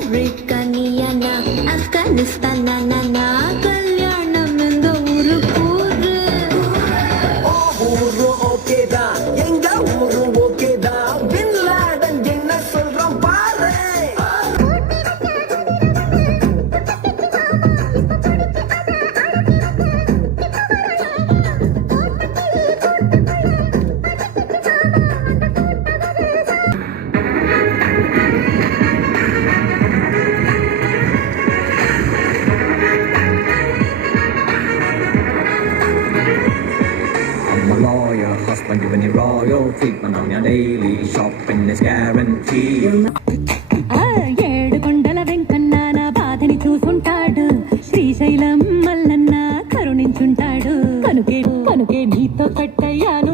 అమెరికనియనా ఆఫ్ఘనిస్తానా కళ్యాణం எந்த ஊருக்கு ஊரு ஓகேதா எங்க ஊரு ஓகேதா பின் லாடன் என்ன சொல்றோம் பாரு Lawyer, husband, you and your royal treatment on your daily shopping is guaranteed. ఏడు కొండల వెంకన్న నా బాధని చూసుంటాడు, శ్రీశైలం మల్లన్న కరుణించుంటాడు. కనుకే నీతో కట్టయ్యాను